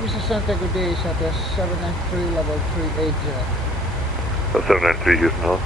This is Santiago Day, Southwest 793, level 380. 793 Houston, huh?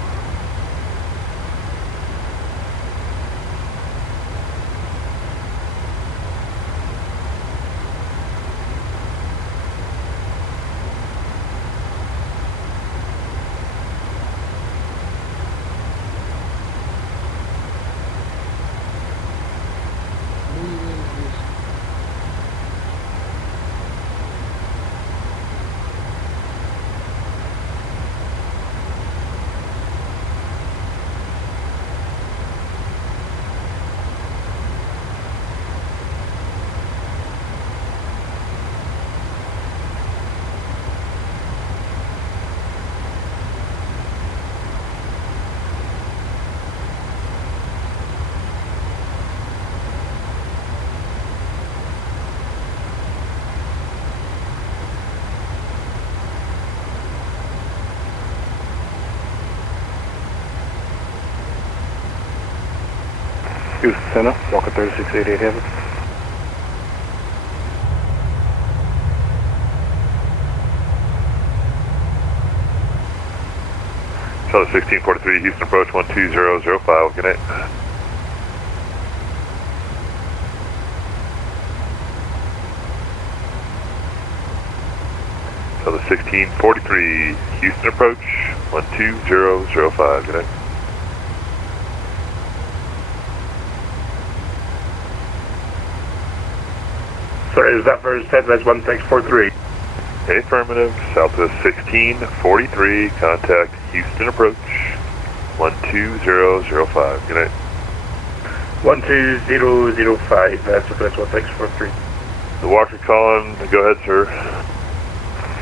Houston Center, Walker 3688 Heavy. Charlie 1643 Houston approach 12005, good night. Charlie 1643 Houston approach 12005, good night. Sorry, is that for Southwest 1643? Affirmative, Southwest 1643, contact Houston approach 12005, good night. 12005, Southwest 1643. The Walker calling, go ahead, sir.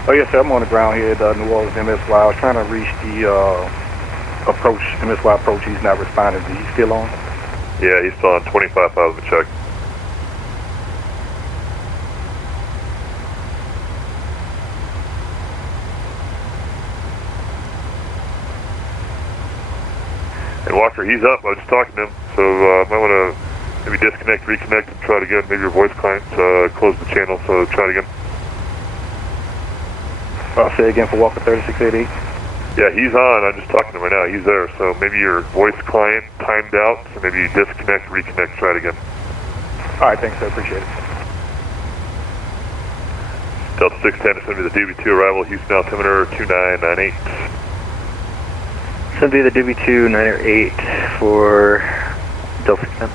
Oh yes sir, I'm on the ground here at New Orleans MSY. I was trying to reach the approach, MSY approach. He's not responding. Is he still on? Yeah, he's still on 25,000 check. And Walker, he's up. I was just talking to him, so might want to maybe disconnect, reconnect, and try it again. Maybe your voice client's closed the channel, so try it again. I'll say again for Walker 3688. Yeah, he's on. I'm just talking to him right now. He's there, so maybe your voice client timed out, so maybe you disconnect, reconnect, try it again. All right, thanks sir, appreciate it. Delta 610 is going to be the DB2 arrival, Houston altimeter 2998. It's going to be the DB2 908 for Delta 10.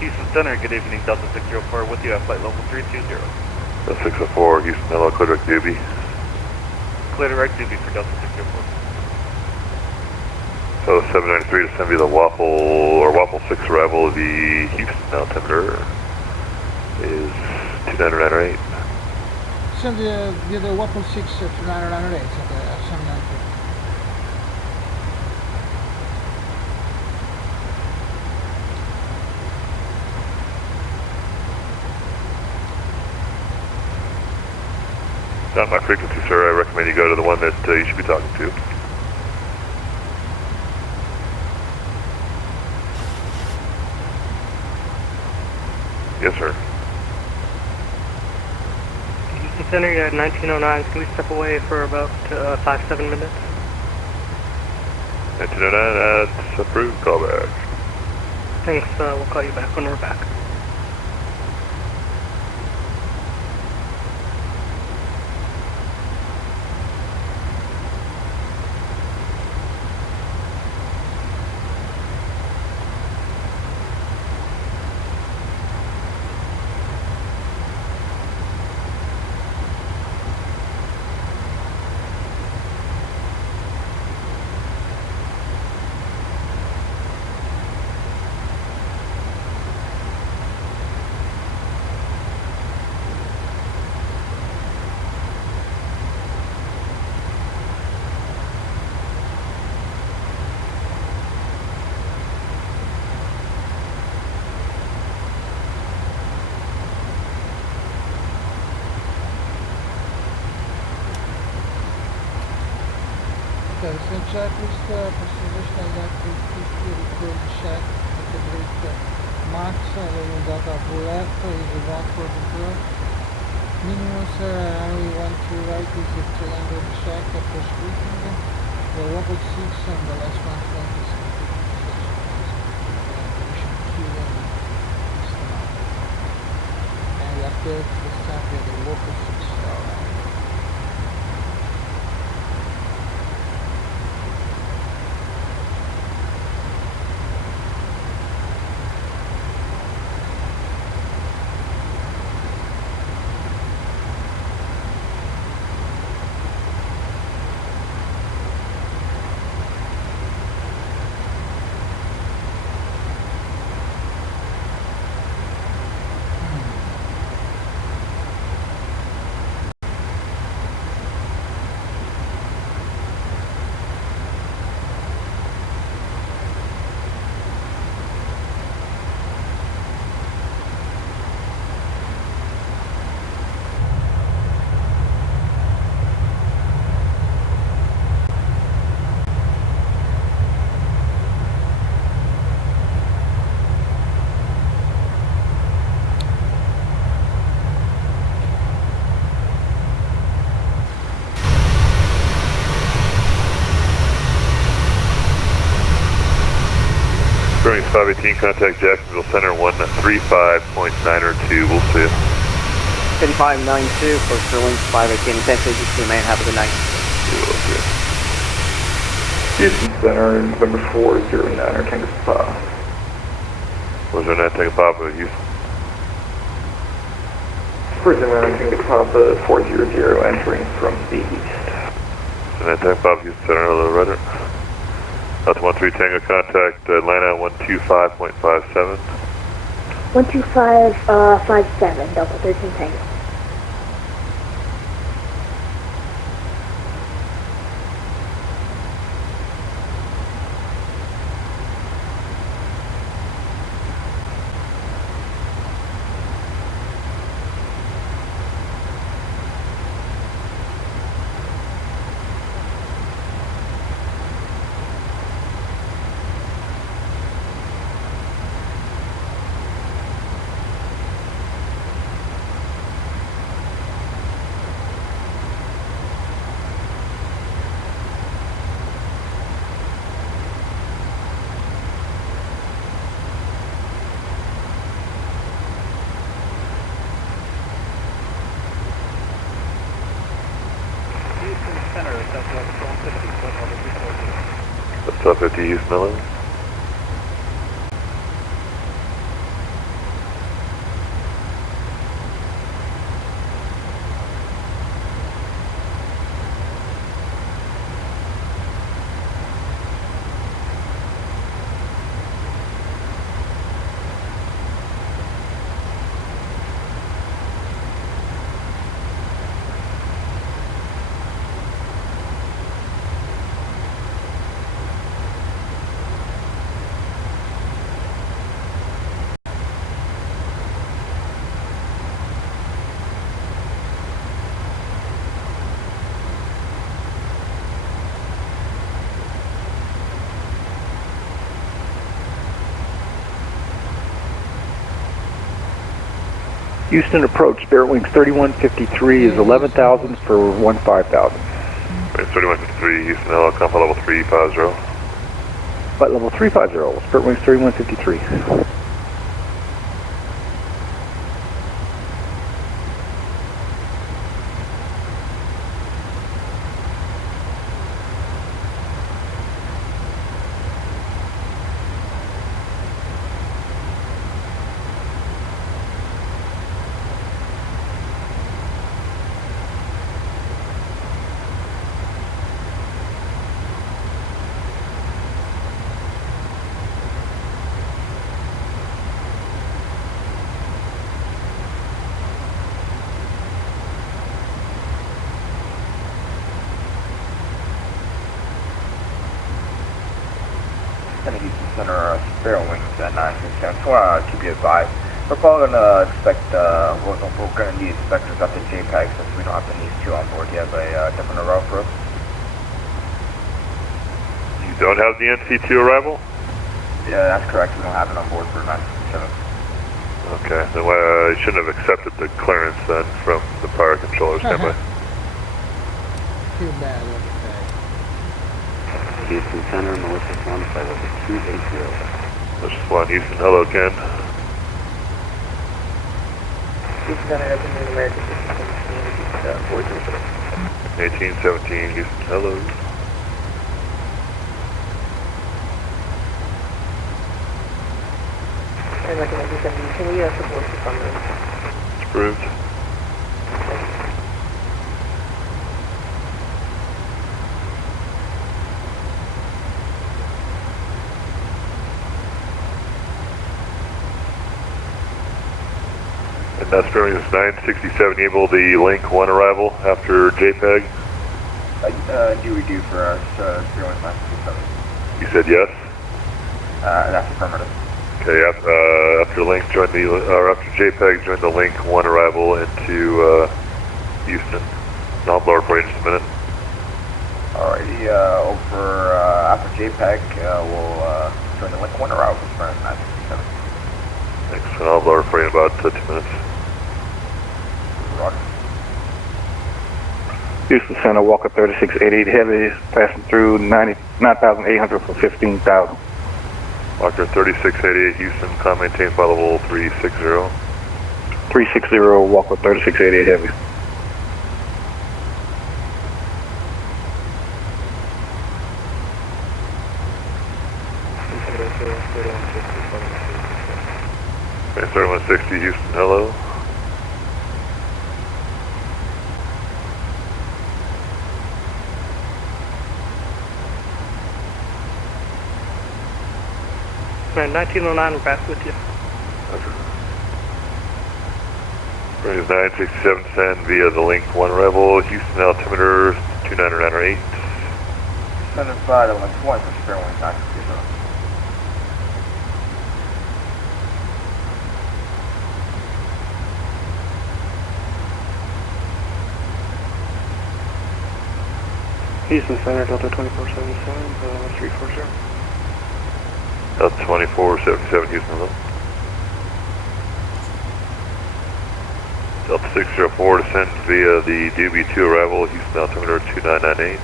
Houston Center, good evening, Delta 604 with you at flight level 320. Delta 604, Houston, hello, clear direct Doobie. Clear direct Doobie for Delta 604. So 793 to send via the Waffle, or Waffle 6 arrival of the Houston altimeter is 29908. Send the Waffle 6 to 998 at the 793. Not my frequency, sir. I recommend you go to the one that you should be talking to. Yes, sir. Houston Center, you're at 1909. Can we step away for about 5-7 minutes? 1909, that's approved. Call back. Thanks. We'll call you back when we're back. Okay, so checklist position electric record check at the break max level data left is 144. Minimum only one to right is the 300 check at first briefing. The level 6 and the last one is position Q and and after the start with the local 6 Springs 518, contact Jacksonville Center 135.902. We'll see you. 10592 for Sterling 518, essentially just the main half of the night. Houston Center, November 409, Tango Papa. Was there not Tango Papa, Houston? First American Tango Papa 400, entering from the east. Was there not Tango Papa, Houston Center, hello, Rudder. Delta 13 Tango, contact Atlanta 125.57. 12557, Delta 13 Tango. That's 1250 Houston, hello. Houston approach, Spirit Wings 3153 is 11,000 for 15,000. 3153, Houston Hello, comfort level 350. Flight level 350, Spirit Wings 3153. Houston Center, Spirit Wings at 967. Just want to keep you advised. We're probably going to expect, we're going to need inspectors up to JPEG since we don't have the NIS 2 on board. Do you have a different route for us? You don't have the NC2 arrival? Yeah, that's correct. We don't have it on board for 967. Okay, then you shouldn't have accepted the clearance then from the prior controller standby. Too bad, okay. Houston Center, Melissa Swan, flight level 280. Let's just one Houston, hello again. Houston Center, Airplane American 1817, Houston, hello. American 1970, can we support the summary? It's approved. And that's Spirit Wings 967, able the link 1 arrival after JPEG? Do we do for us, Spirit Wings 967? You said yes? That's affirmative. Okay, after link, join the, or after JPEG, join the link 1 arrival into Houston. And I'll blow it for you in just a minute. Alrighty, over after JPEG, we'll join the link 1 arrival for Spirit Wings 967. Thanks, and I'll blow it for you in about 2 minutes. Roger. Houston Center, Walker 3688 heavy, passing through 9,800 for 15,000. Walker 3688, Houston, maintain flight level 360. 360, Walker 3688 heavy. Okay, 3160, Houston, hello. Right, 1909, we're back with you. Bring 967, send via the link 1 arrival, Houston altimeter 29908. Send us by the link 1 for Spirit Wings 967. Houston Center, Delta 2477, 340. Delta 2477, Houston, hello. Delta 604, descend via the DB2 arrival, Houston altimeter 2998.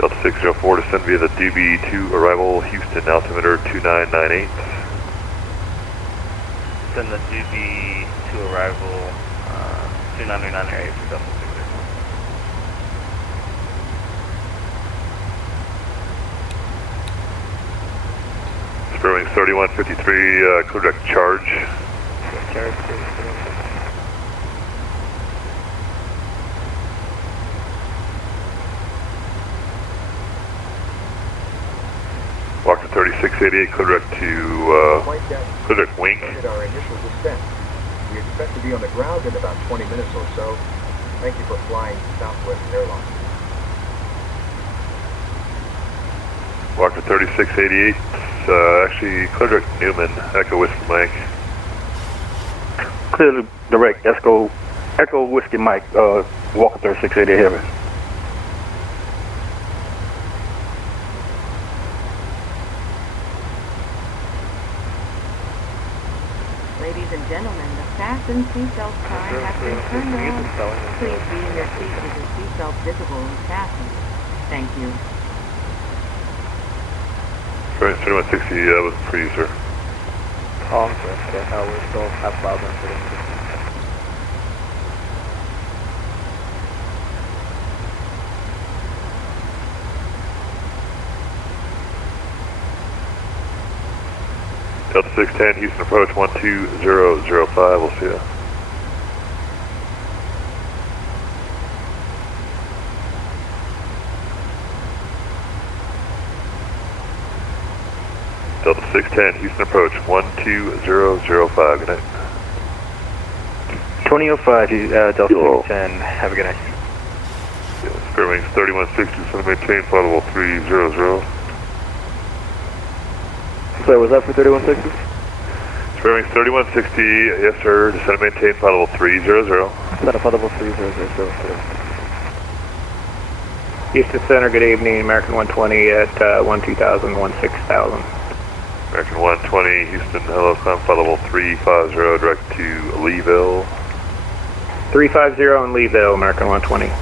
Delta 604, descend via the DB2 arrival, Houston altimeter 2998. Send the DB2 arrival 2998 for Delta 604. Spirit Wings 3153, clear deck charge. Charge. Walker 3688, clear deck to, clear deck wing. Our initial descent. We expect to be on the ground in about 20 minutes or so. Thank you for flying Southwest Airlines. Walker 3688, actually clear deck Newman, Echo Whiskey Mike. Clearly direct, Echo Whiskey Mike, Walker 3688 heavy. Ladies and gentlemen, the fasten seatbelt sign has been turned on. Please be in your seat with your seatbelt visible and fastened. Thank you. Right, 3160 was for you, sir. Oh, I'm sorry. Okay, no, we're still half loud on 3160. Delta 610, Houston approach 12005, we'll see ya. Delta 610, Houston approach 12005, good night. 2005, Delta 610, have a good night. Yeah, Spirit wings 3160, so maintain flight level 300. So was that for 3160? Spirit wings 3160, yes sir, descend and maintain flight level 300. Descend flight level 300, Houston Center, good evening. American 120 at 12,000, 16,000. American 120, Houston, hello, climb flight level 350, direct to Leeville. 350 in Leeville, American 120.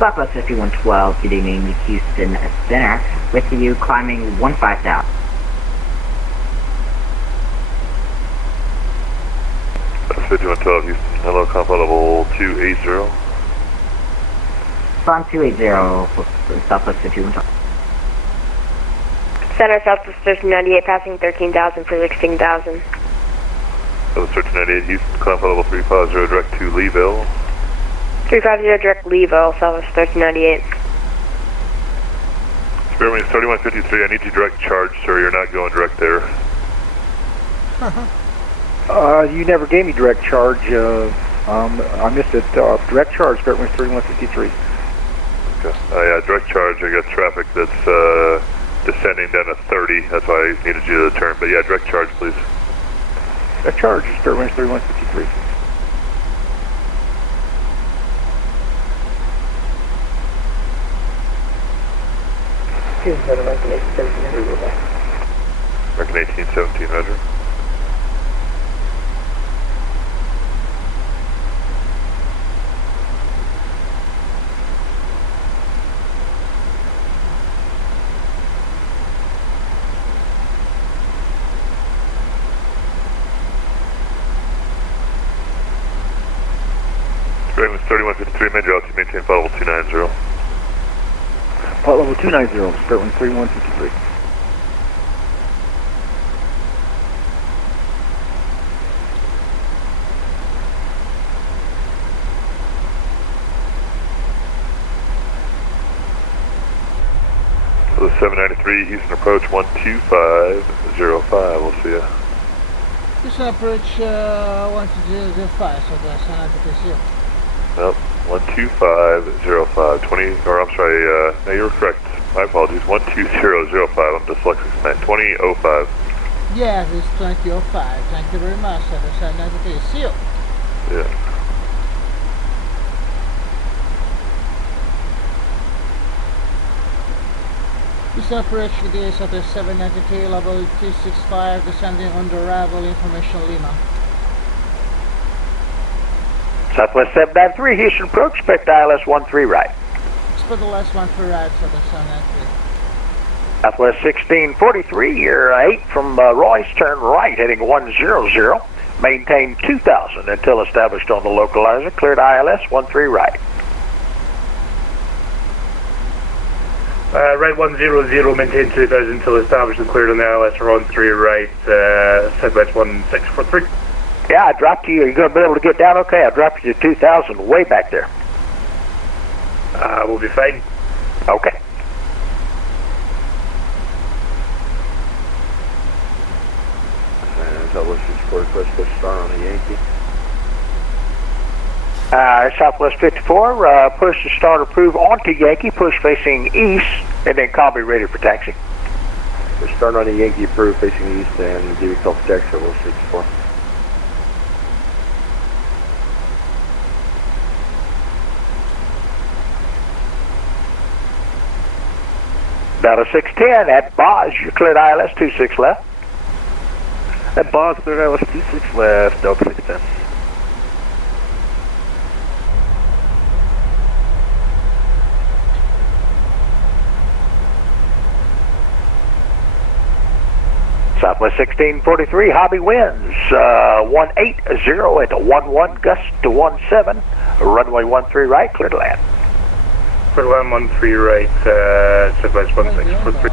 Southwest 5112, good evening, Houston Center, with you climbing 15,000. That's 5112, Houston, hello, climb flight level 280. Climb 280 for Southwest 5112. Center Southwest 1398, passing 13,000 for 16,000. Southwest 1398, Houston, climb flight level 350, direct to Leeville. 350 direct Leeville, Southwest 1398. Spirit wings 3153, I need you direct charge, sir, you're not going direct there. You never gave me direct charge. I missed it. Direct charge, Spirit wings 3153. Okay. Yeah, direct charge, I got traffic that's descending down to 30, that's why I needed you to turn, but yeah, direct charge, please. Direct charge, Spirit wings 3153. American 1817, roger. Spirit wings 3153, major altitude, maintain flight level 290. Flight level 290, Spirit wings 3153. So the 793, Houston approach 12505, we'll see ya. Houston approach 12005, so that's not the case. Nope, 12505, 20, or I'm sorry, no, you were correct. My apologies, 12005, I'm dyslexic tonight, 2005. Yes, it's 2005. Thank you very much. That's not the case. See you. Yeah. This approach VDA Southwest 792, level 265, descending on the arrival information Lima. Southwest 793, Houston approach, expect ILS 13 right. Expect the last 13 right, Southwest 793. Southwest 1643, you're 8 from Royce, turn right, heading 100. Maintain 2000 until established on the localizer, cleared ILS 13 right. Right 100, maintain 2000 until established and cleared on the ILS, on 3 right, Southwest 1643. Yeah, I dropped you. Are you going to be able to get down okay? I dropped you to 2000 way back there. We'll be fine. Okay. Southwest 54, request push start on the Yankee. Southwest 54, push to start approve onto Yankee, push facing east, and then call me ready for taxi. Push start on the Yankee, approve facing east, and give yourself taxi, Southwest 64. Delta 610 at Boz, you cleared ILS 26 left. At Boz, cleared ILS 26 left, Delta 610. Southwest 1643, Hobby winds 180 at 11, gust to 17, runway 13 right, clear to land. For 113 right, Southwest 1643.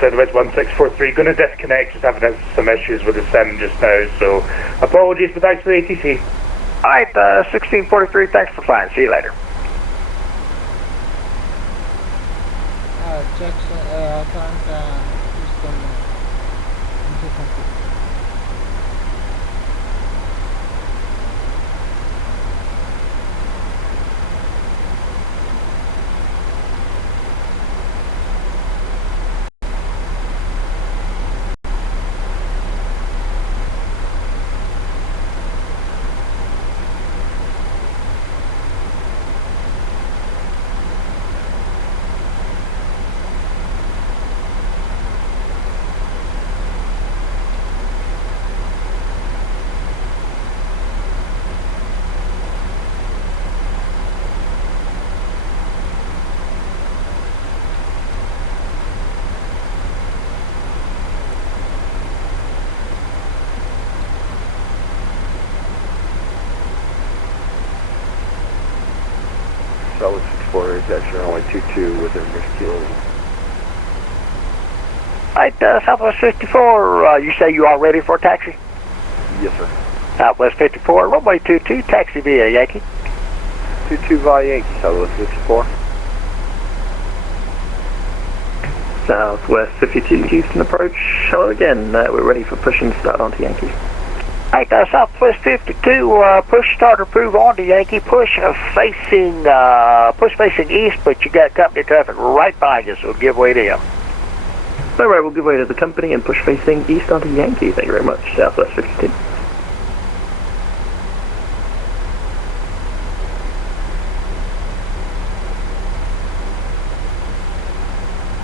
Southwest 1643, going to disconnect, just having some issues with the sim just now, so apologies, but thanks for the ATC. Alright, 1643, thanks for flying, see you later. Jackson, Atlanta, Houston, Southwest 64, that's your only 22 within Miss Kilo. Alright, Southwest 54, you say you are ready for a taxi? Yes, sir. Southwest 54, runway 22, taxi via Yankee. 22 via Yankee, Southwest 54. Southwest 52, Houston approach. Hello again. We're ready for push and start onto Yankee. Alright, Southwest 52, push start approve onto Yankee. Push facing east, but you got company traffic right behind you, so give way to him. Alright, we'll give way to the company and push facing east onto Yankee. Thank you very much. Southwest 52.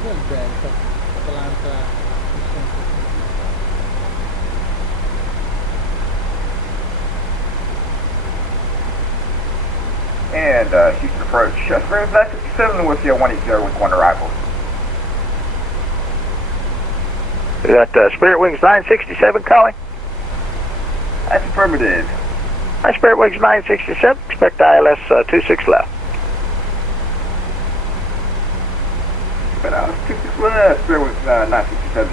Del Delta, Atlanta, And Houston approach. Spirit Flight 57 with you 180 with 1 arrival. We got Spirit Wings 967 calling. That's affirmative. Hi, Spirit Wings 967. Expect ILS 26 left. But 26 left. Spirit Wings 967.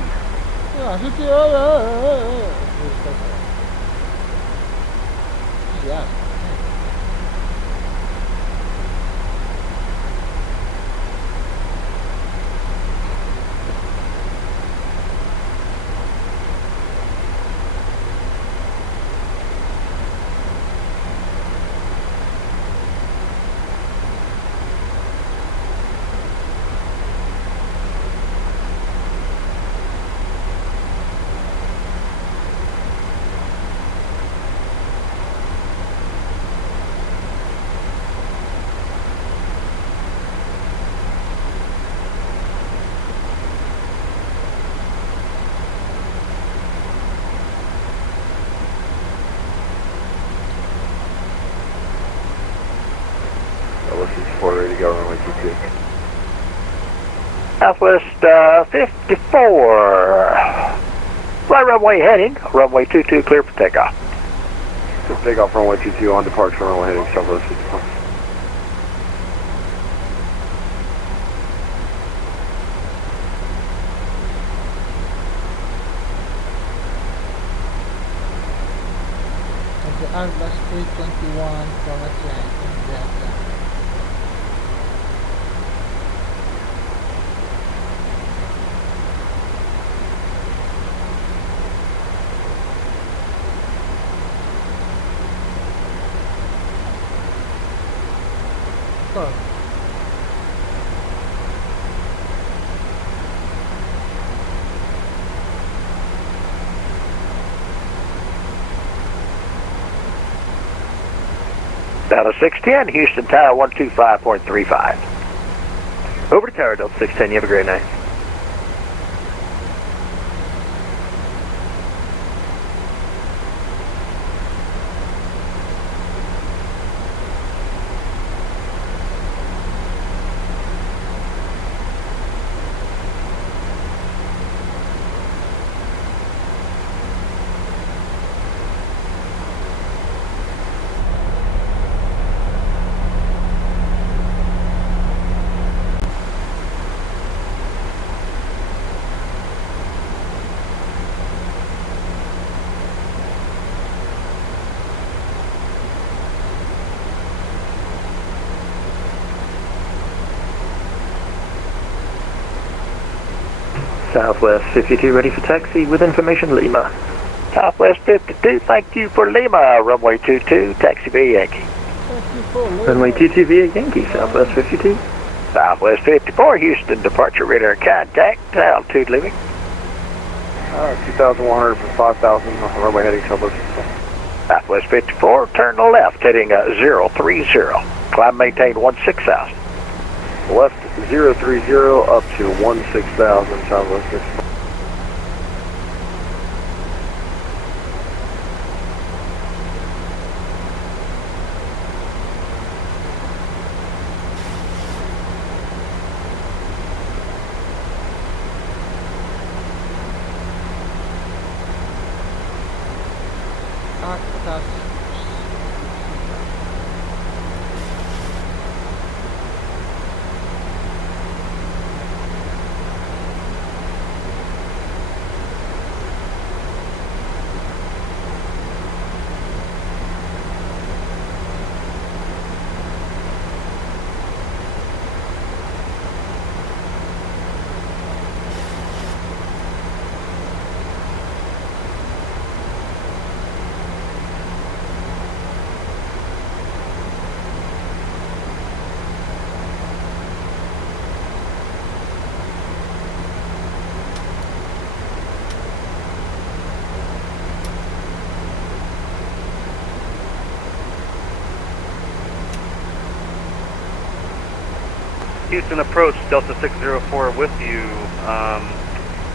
Yeah. Southwest 54, ready to go, runway 22. Southwest 54. Right runway heading. Runway 22 clear for takeoff. So takeoff runway 22 on departure runway heading Southwest 54. Airbus 321 from Atlanta, Delta. Oh. Delta 610, Houston Tower 125.35. Over to Tower Delta 610. You have a great night. Southwest 52 ready for taxi with information Lima. Southwest 52, thank you for Lima. Runway 22, taxi via Yankee. Runway 22 via Yankee, Southwest 52. Southwest 54, Houston departure radar contact, altitude leaving. 2,100 for 5,000 runway heading Southwest 54. Southwest 54, turn to left, heading 030. Climb maintain 16,000. Left 030 up to 16,000 Southwest 54. Houston approach, Delta 604 with you.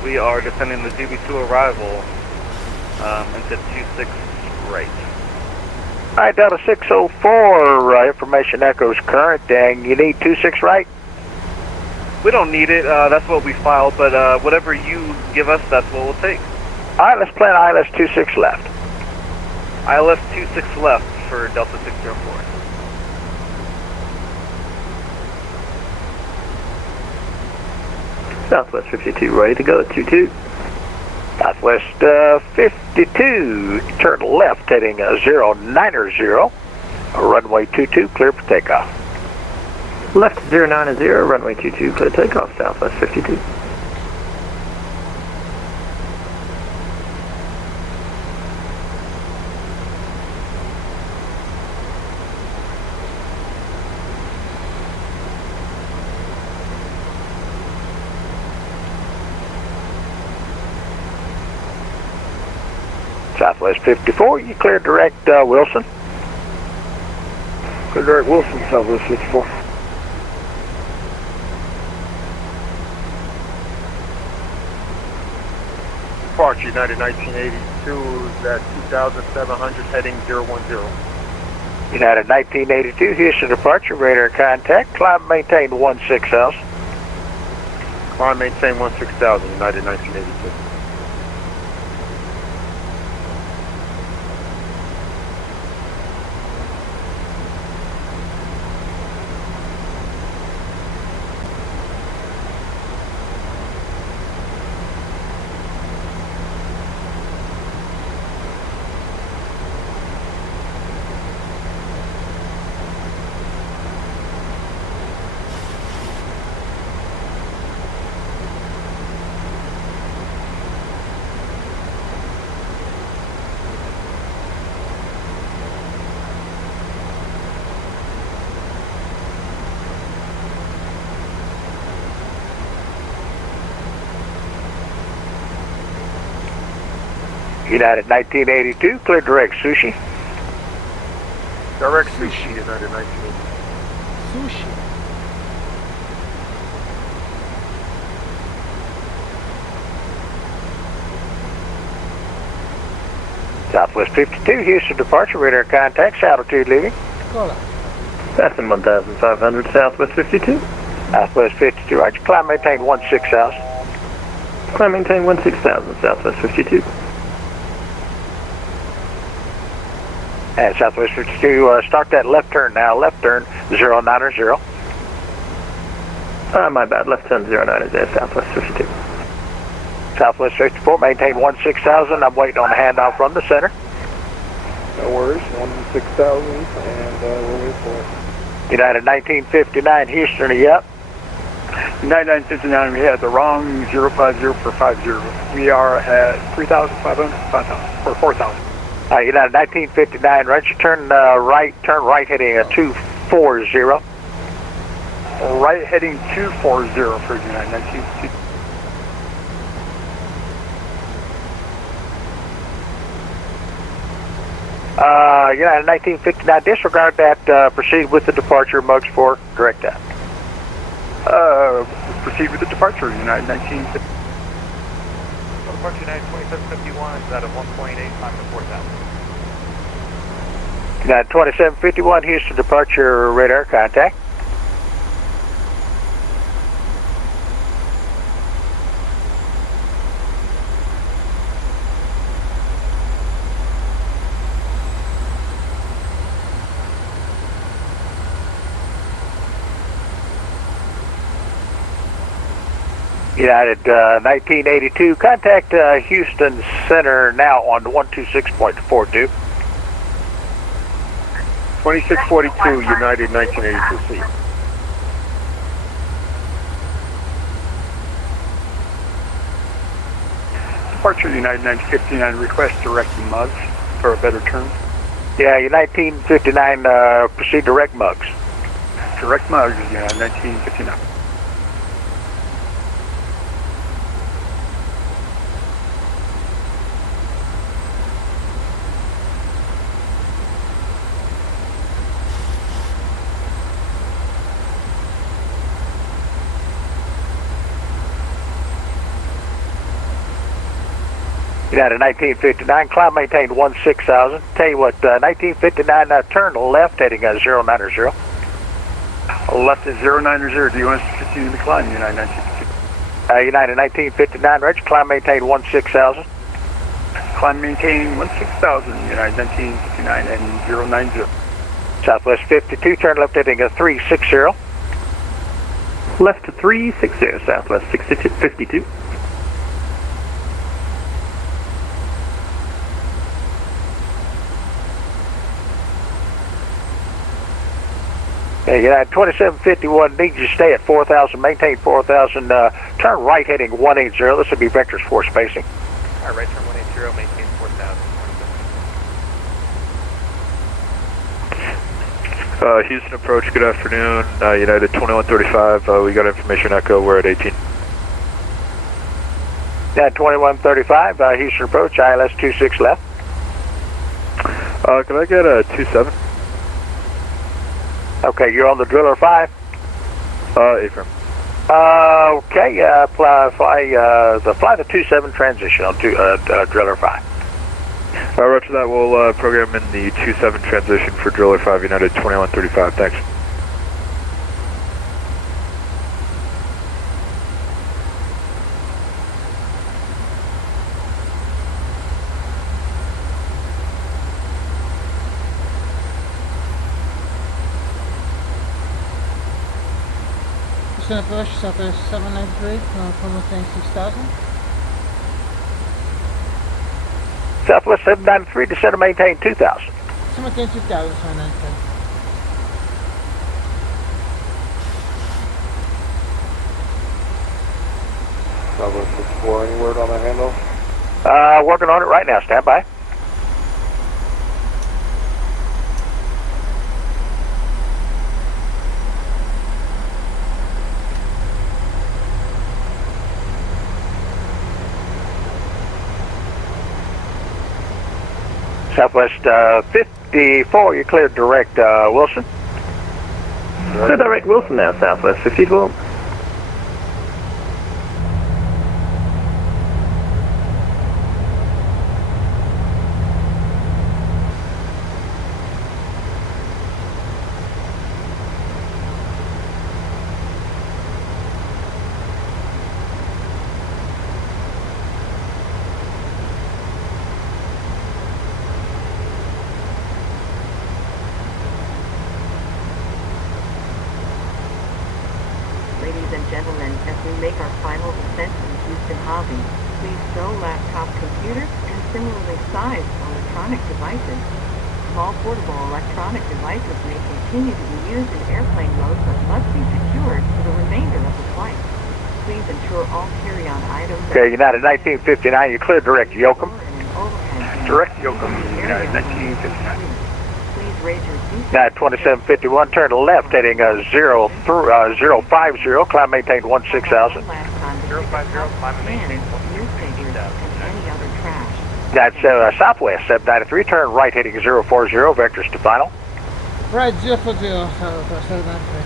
We are descending the DB2 arrival into 26 right. Alright, Delta 604, information echoes current, and you need 26 right? We don't need it, that's what we filed, but whatever you give us, that's what we'll take. Alright, let's plan ILS 26 left. ILS 26 left for Delta 604. Southwest 52, ready to go at 22. Southwest 52, turn left heading 090, runway 22, clear for takeoff. Left 090, runway 22, clear takeoff, Southwest 52. Southwest 54, you clear direct Wilson. Clear direct Wilson, Southwest 54. Departure United 1982 is at 2,700 heading 010. United 1982, Houston departure, radar contact, climb maintain 16,000. Climb maintain 16,000, United 1982. United 1982, clear direct Sushi. Direct Sushi, United 1982. Sushi. Southwest 52, Houston departure, radar contacts, altitude leaving. Cola. Passing 1,500, Southwest 52. Southwest 52, right, climb maintain 16,000. Climb maintain 16,000, Southwest 52. And Southwest 52, start that left turn now, left turn 090. My bad, left turn 090, Southwest 52. Southwest 54, maintain 16,000, I'm waiting on a handoff from the center. No worries, 16,000, and we'll wait for it. United 1959, Houston, are you up? United 1959, we had the wrong 050 for 50. We are at 3,500, 5,000, or 4,000. United 1959, right, you turn right heading 240. Right heading 240 for United 1959. United 1959, disregard that, proceed with the departure, Mugs 4, direct that. Proceed with the departure, United 1959. Departure United 2751 is at a 1.8 time to 4,000. United 2751, Houston departure, radar contact. United 1982, contact Houston Center now on 126.42. 2642, United 1982, C. Departure United 1959, request direct Mugs for a better turn. Yeah, United 1959, proceed direct Mugs. Direct Mugs, United 1959. United 1959, climb maintain 16,000. Tell you what, 1959, turn left heading 090. Left is 090. Do you want us to continue to climb, United 1959? United 1959, Reg, climb maintain 16,000. Climb maintain 16,000, United 1959 and 090. Southwest 52, turn left heading 360. Left to 360, Southwest 52. United 2751 needs you to stay at 4,000, maintain 4,000, turn right heading 180. This would be vectors 4 spacing. All right, right turn 180, maintain 4,000. Houston approach, good afternoon. United 2135, we got information echo, we're at 18. United 2135, Houston approach, ILS 26 left. Could I get a 27? Okay, you're on the Driller 5? Affirm. Okay, fly the 27 transition on Driller 5. Roger that, we'll program in the 27 transition for Driller 5, United 2135, thanks. Houston approach, Southwest 793, from 6,000. Southwest 793, descend to maintain 2,000. Maintain 2,000, 793. Southwest 64, any word on the handle? Working on it right now, stand by. Southwest 54, you cleared direct Wilson. Clear direct Wilson now, Southwest 54. Ladies and gentlemen, as we make our final descent from Houston Hobby, please stow laptop computers and similarly sized electronic devices. Small portable electronic devices may continue to be used in airplane mode but must be secured for the remainder of the flight. Please ensure all carry-on items... Okay, United 1959, you cleared direct Yoakum. Direct Yoakum, United 1959. United 2751, turn left heading 050, climb maintain 16,000. 050, climb and maintain 16,000. That's Southwest 793, turn right heading 040, vectors to final. Right, 040, 793.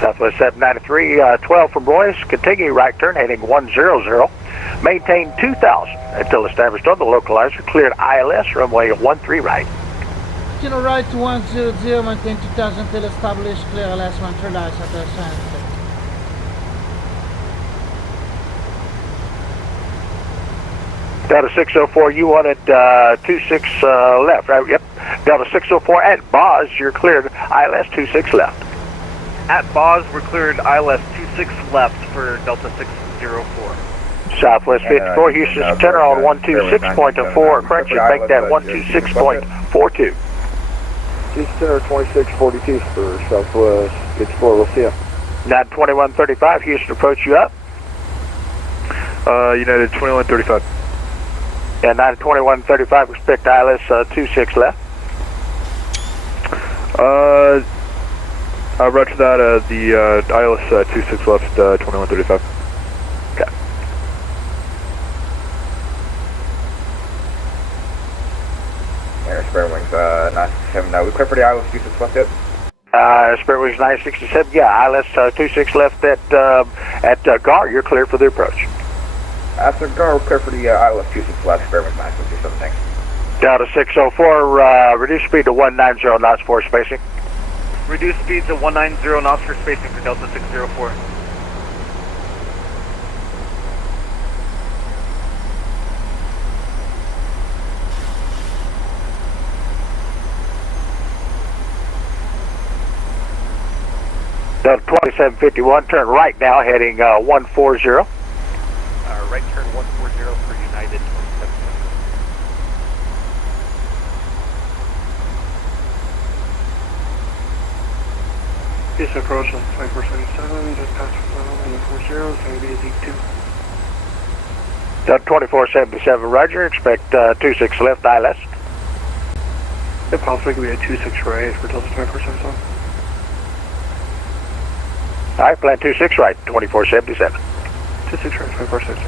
Southwest 793, 12 from Royce, continue right turn heading 100, maintain 2,000 until established on the localizer, cleared ILS, runway 13 right. Continue right to 100, maintain 2,000 until established, clear ILS 13 right, Southwest 793. Delta 604, you wanted 26 left, right? Yep. Delta 604 at Boz, you're cleared ILS 26 left. At Boz, we're cleared ILS 26 left for Delta 604. Southwest 54, Houston's tenor on 126.4, correction, make that 126.42. Houston Center 2642 for Southwest 54, we'll see you. 92135, Houston approach you up. United 2135. Yeah, 92135, expect ILS 26 left. Roger that, the ILS 26 left, 2135. Okay. Air Spare Wings 967, we clear for the ILS 26 left yet? Spare Wings 967, yeah, ILS 26 left at GAR, you're clear for the approach. After GAR, we're clear for the ILS 26 left, Spare Wings 967, thanks. Delta 604, reduce speed to 190 knots for spacing. Reduce speed to 190 knots for spacing for Delta 604. Delta 2751, turn right now, heading 140. Right turn 140 for United 27. Yes, approach on 2477, just past 140, it's going to be a D2. Delta 2477, roger, expect 26 left ILS. It possibly could be a 26 right for Delta 2477. Alright, plan 26 right, 2477. 26 right, 2477.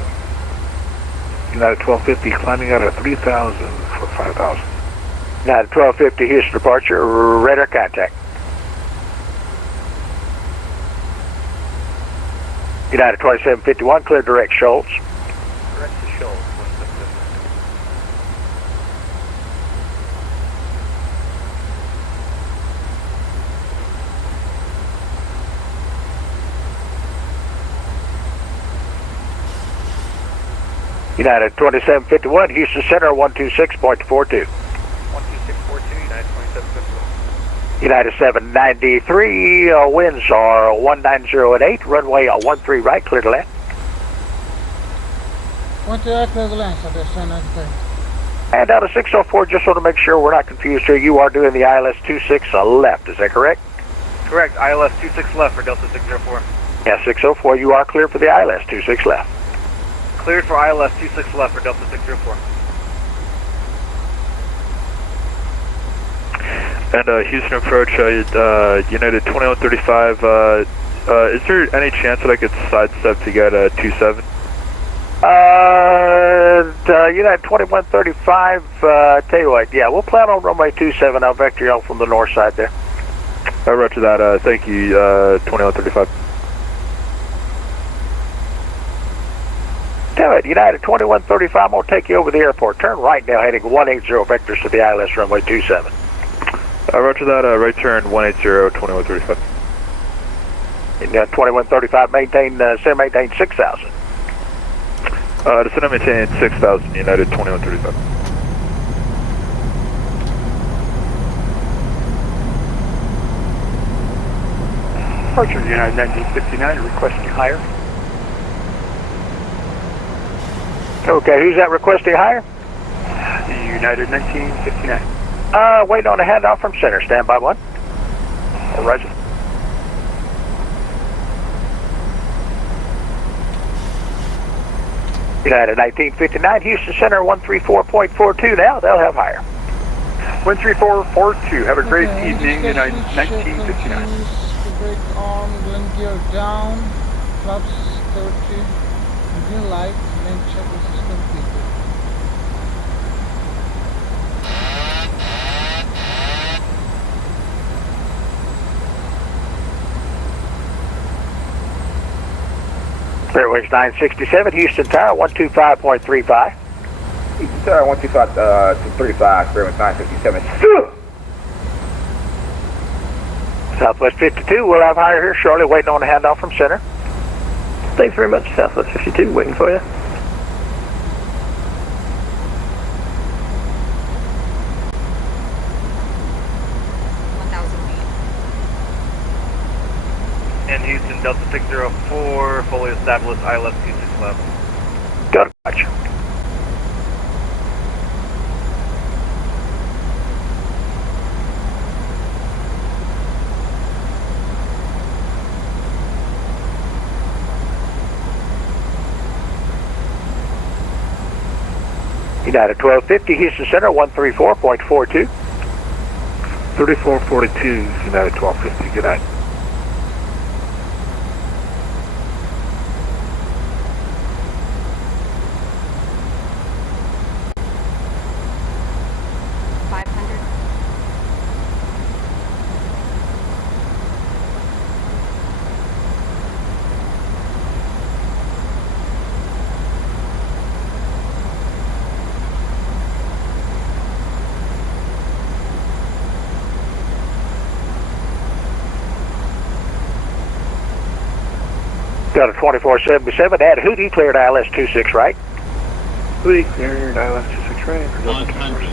United 1250, climbing out of 3000 for 5000. United 1250, Houston departure, radar contact. United 2751, clear direct Shoals. Direct to Shoals. United 2751, Houston Center 126.42. 12642, United 2751. United 793, winds are 190 at 8, runway 13 right, clear to land. 20 clear to land, so there's 93. And down to 604, just want to make sure we're not confused here, you are doing the ILS 26 left, is that correct? Correct, ILS 26 left for Delta 604. Yeah, 604, you are clear for the ILS 26 left. Cleared for ILS 26 left for Delta 604. And Houston approach, United 2135, is there any chance that I could sidestep to get 27? United 2135, tell you what, yeah, we'll plan on runway 27, I'll vector you on from the north side there. Roger that, thank you, 2135. Tell it, United 2135, I'm going to take you over the airport. Turn right now, heading 180 vectors to the ILS runway 27. Roger that, right turn 180, 2135. And 2135, maintain 6,000. Descend and maintain 6,000, United 2135. Departure United 1959, requesting higher. Okay, who's that requesting higher? United 1959. Waiting on a handoff from center. Stand by one. Roger. United 1959, Houston Center 134.42 now. They'll have higher. 13442. Have a great evening, United 1959. Brake arm, wind gear down, flaps 30, green light, main checklist is completed. Fairways 967, Houston Tower 125.35. Houston Tower 125 to 35, Fairways 957. Southwest 52, we'll have higher here shortly, waiting on a handoff from center. Thanks very much, Southwest 52, waiting for you. And Houston, Delta 604, fully established ILS 26 left. Go to watch. United 1250, Houston Center 134.42. 3442, United 1250, good night. Got a 2477 at Hootie, cleared ILS 26 right. Hootie cleared ILS 26 right. 100.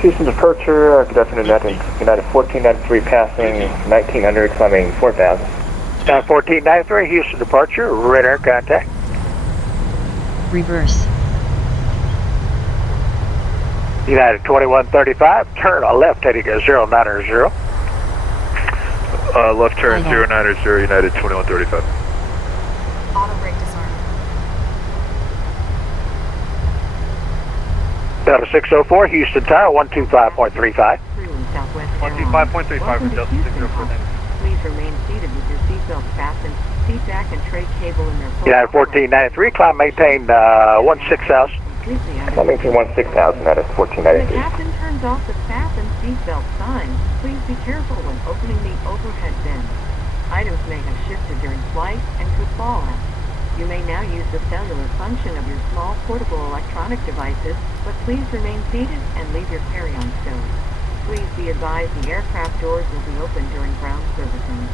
Houston departure, good afternoon, United 1493 passing 1900, climbing 4000. 1493, Houston departure, radar contact. Reverse. United 2135, turn a left heading 090. Left turn 090, United 2135. Auto brake disarm. Delta 604, Houston Tower 125.35. 125.35 for Delta 604. Please remain seated with your seatbelt fastened, seat back and tray cable in their full. United 1493, climb maintain 16,000. Climb maintain 16,000 at When the 1493. captain turns off the fasten seatbelt sign, please be careful when opening the overhead bin. Items may have shifted during flight and could fall out. You may now use the cellular function of your small portable electronic devices, but please remain seated and leave your carry-on stowed. Please be advised the aircraft doors will be open during ground servicing.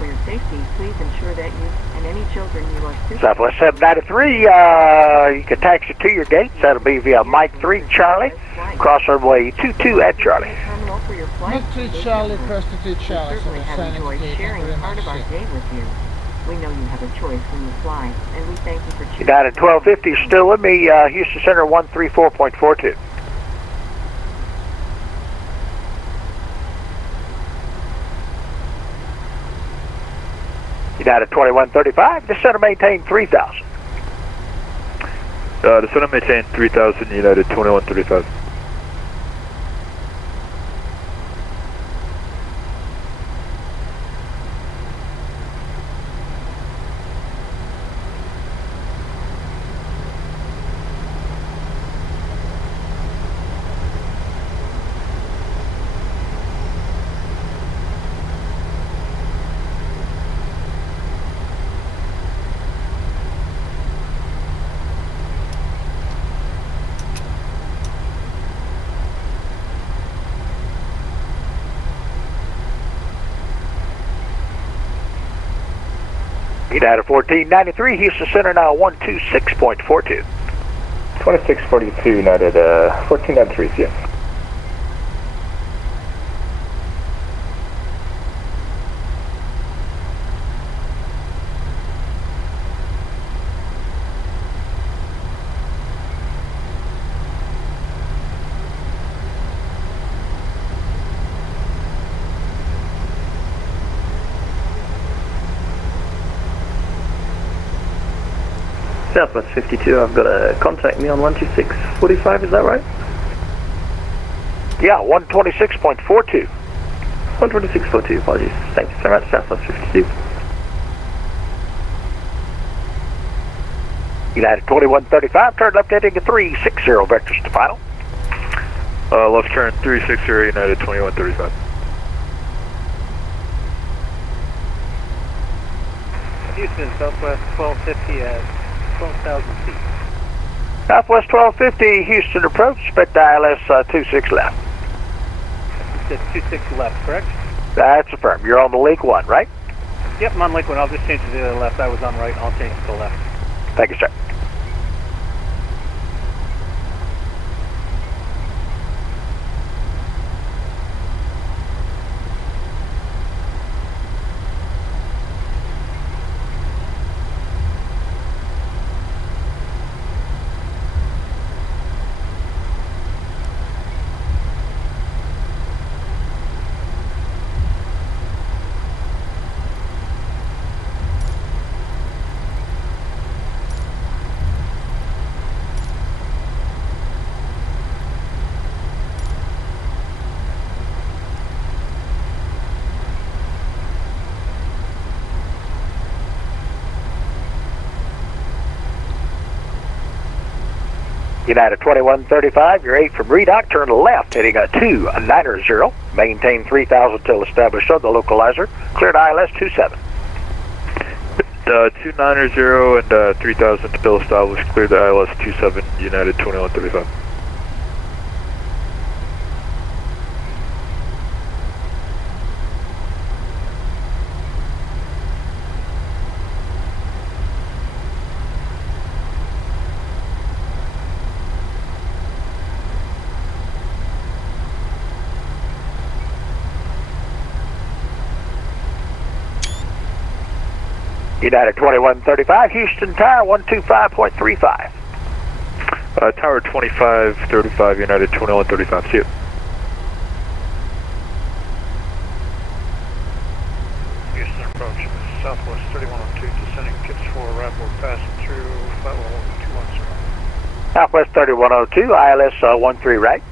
For your safety, please ensure that you and any children you are Southwest 793, you can taxi to your gates. That'll be via Mike 3 Charlie, cross runway 22 at Charlie. Mike 3 Charlie, cross to 2 Charlie. Certainly have enjoyed sharing part of our day with you. We know you have a choice when you fly, and we thank you for choosing. United 1250 still with me, Houston Center 134.42. United 2135, descend and maintain 3,000. Descend and maintain 3,000, United 2135. United 1493, Houston Center now 126.42. 2642, United 1493, yes. Southwest 52, I've got a contact me on 126.45, is that right? Yeah, 126.42. 126.42, apologies. Thank you so much, Southwest 52. United 2135, turn left heading 360, vectors to final. Left turn 360, United 2135. Houston, Southwest 1250 at 12,000 feet. Southwest 1250, Houston approach, expect ILS 26 left. You said 26 left, correct? That's affirmed. You're on the Lake 1, right? Yep, I'm on Lake 1. I'll just change it to the left. I was on right. I'll change it to left. Thank you, sir. United 2135, you're 8 from Redock, turn left, heading 290, maintain 3,000 till established on the localizer, cleared ILS 27. 290 and 3,000 still established, cleared the ILS 27, United 2135. United 2135, Houston Tower 125.35. Tower 2535, United 2135, see you. Houston approach, Southwest 3102, descending kits for arrival, passing through 50210. Southwest 3102, ILS 13 right.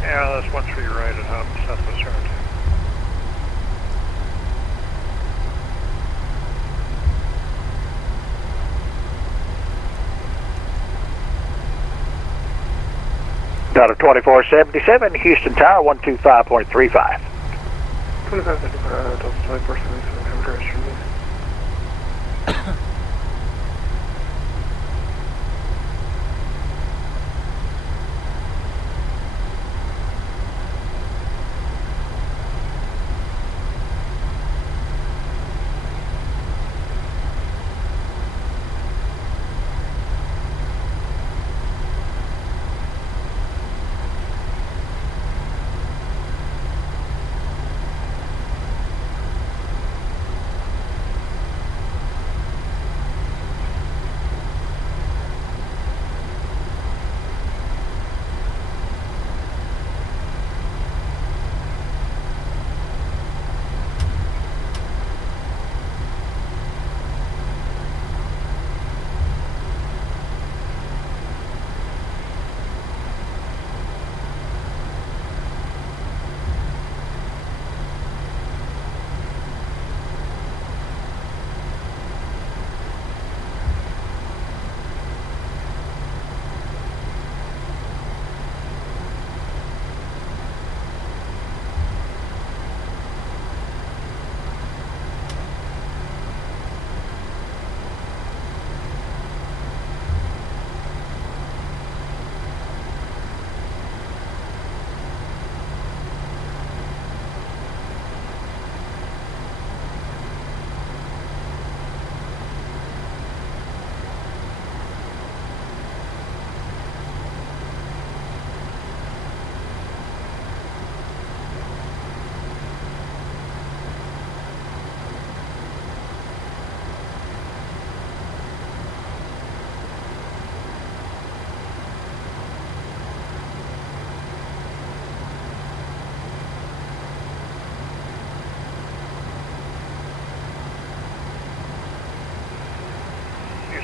Yeah, that's 13 right at hub, Southwest 32. Delta 2477, Houston Tower 125.35. 25, Delta 2477, have a great rest of your day.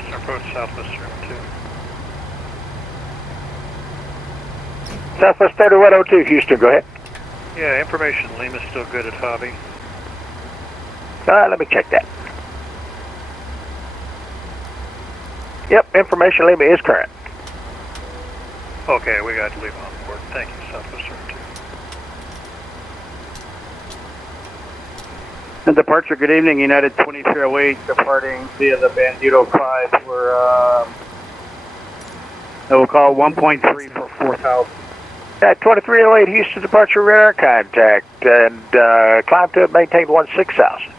Approach Southwest 32. Southwest 3102, Houston, go ahead. Yeah, information, Lima's still good at hobby. Let me check that. Yep, information Lima is current. Okay, we got Lima on board. Thank you, Southwest 32. And departure, good evening, United 2308, departing via the Bandito 5. We'll call 1.3 for 4,000. 2308 Houston departure radar contact, and climb to maintain 16,000.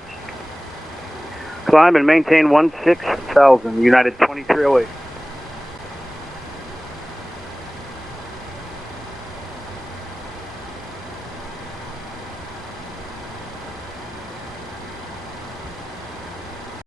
Climb and maintain 16,000, United 2308.